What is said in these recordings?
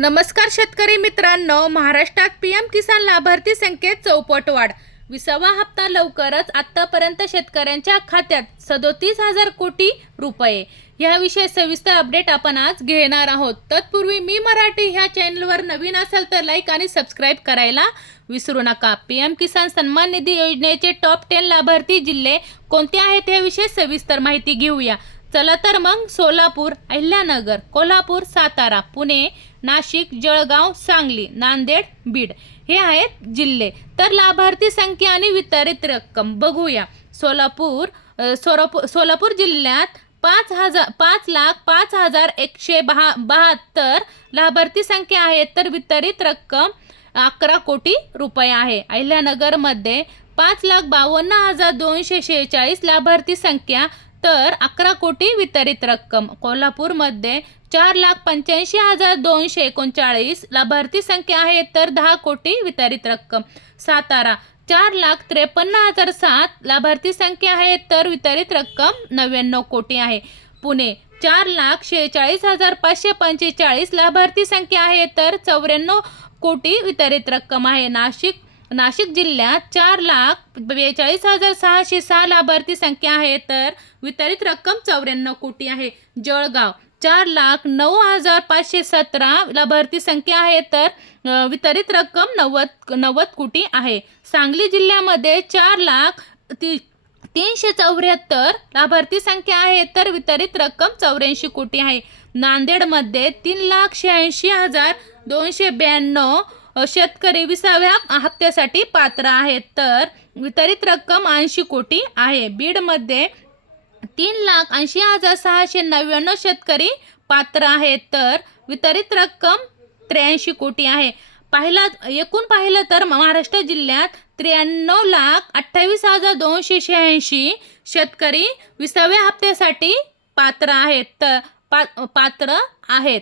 नमस्कार शेतकरी मित्रांनो, महाराष्ट्रात पीएम किसान लाभार्थी संख्येत चौपट वाढ. 20वा हप्ता लवकरच. आतापर्यंत शेतकऱ्यांच्या खात्यात 37,000 कोटी रुपये. याविषयी सविस्तर अपडेट आपण आज घेणार आहोत. तत्पूर्वी मी मराठी ह्या चॅनलवर नवीन असाल तर लाईक आणि सबस्क्राईब करायला विसरू नका. पीएम किसान सन्मान निधी योजनेचे टॉप 10 लाभार्थी जिल्हे कोणते आहेत याविषयी सविस्तर माहिती घेऊया. चला तर मग सोलापूर, अहिल्यानगर, कोल्हापूर, सातारा, पुणे, नाशिक, जळगाव, सांगली, नांदेड, बीड हे आहेत जिल्हे. तर लाभार्थी संख्या आणि वितरित रक्कम बघूया. सोलापूर जिल्ह्यात 5,05,172 लाभार्थी संख्या आहे, तर वितरित रक्कम 11 कोटी रुपये आहे. अहिल्यानगरमध्ये 5,52,246 लाभार्थी संख्या, तर 11 कोटी वितरित रक्कम. कोल्हापूरमध्ये 4,85,239 लाभार्थी संख्या आहे, तर 10 कोटी वितरित रक्कम. सातारा 4,53,007 लाभार्थी संख्या आहे, तर वितरित रक्कम 99 कोटी आहे. पुणे 4,46,545 लाभार्थी संख्या आहे, तर 94 कोटी वितरित रक्कम आहे. नाशिक जिल्ह्यात 4,42,606 लाभार्थी संख्या आहे, तर वितरित रक्कम 94 कोटी आहे. जळगाव 4,09,517 लाभार्थी संख्या आहे, तर वितरित रक्कम 90 कोटी आहे. सांगली जिल्ह्यामध्ये 4,03,74 लाभार्थी संख्या आहे, तर वितरित रक्कम 84 कोटी आहे. नांदेडमध्ये 3,86,292 शेतकरी 20व्या हप्त्यासाठी पात्र आहेत, तर वितरित रक्कम 80 कोटी आहे. बीडमध्ये 3,80,699 शेतकरी पात्र आहेत, तर वितरित रक्कम 83 कोटी आहे. एकूण पाहिलं तर महाराष्ट्र जिल्ह्यात 93,28,286 शेतकरी 20व्या हप्त्यासाठी पात्र आहेत.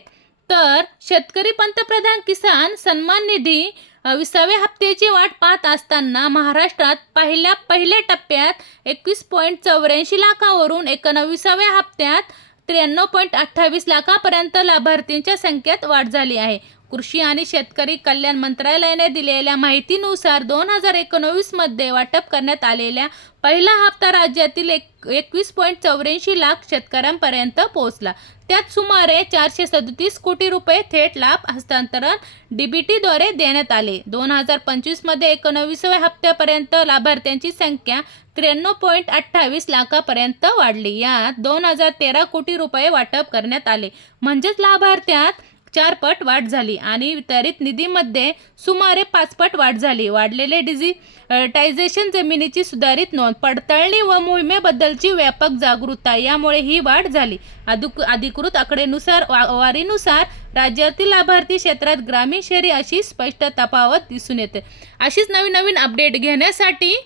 तर शेतकरी पंतप्रधान किसान सन्मान निधी 20व्या हप्त्याची वाट पाहत असताना महाराष्ट्रात पहिल्या टप्प्यात 21.84 लाखावरून 19व्या हप्त्यात 93.28 लाखापर्यंत लाभार्थींच्या संख्येत वाढ झाली आहे. कृषी आणि शेतकरी कल्याण मंत्रालयाने दिलेल्या माहितीनुसार 2019 मध्ये वाटप करण्यात आलेला पहिला हप्ता राज्यातील 21.84 लाख शेतकऱ्यांपर्यंत पोहोचला. त्यात सुमारे 437 कोटी रुपये थेट लाभ हस्तांतरण डीबीटीद्वारे देण्यात आले. 2025 मध्ये 19व्या हप्त्यापर्यंत लाभार्थ्यांची संख्या 93.28 लाखापर्यंत वाढली. यात 2,013 कोटी रुपये वाटप करण्यात आले, म्हणजेच लाभार्थ्यात 4 पट वाढ झाली आणि वितरित निधीमध्ये सुमारे 5 पट वाढ झाली. वाढलेले डिजिटायझेशन, जमिनीची सुधारित नोंद पडताळणी व मोहिमेबद्दलची व्यापक जागरूकता यामुळे ही वाढ झाली. अधिकृत आकडेनुसार वारीनुसार राज्यातील लाभार्थी क्षेत्रात ग्रामीण शहरी अशी स्पष्ट तफावत दिसून येते. अशीच नवीन अपडेट घेण्यासाठी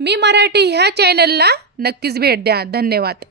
मी मराठी ह्या चॅनलला नक्कीच भेट द्या. धन्यवाद.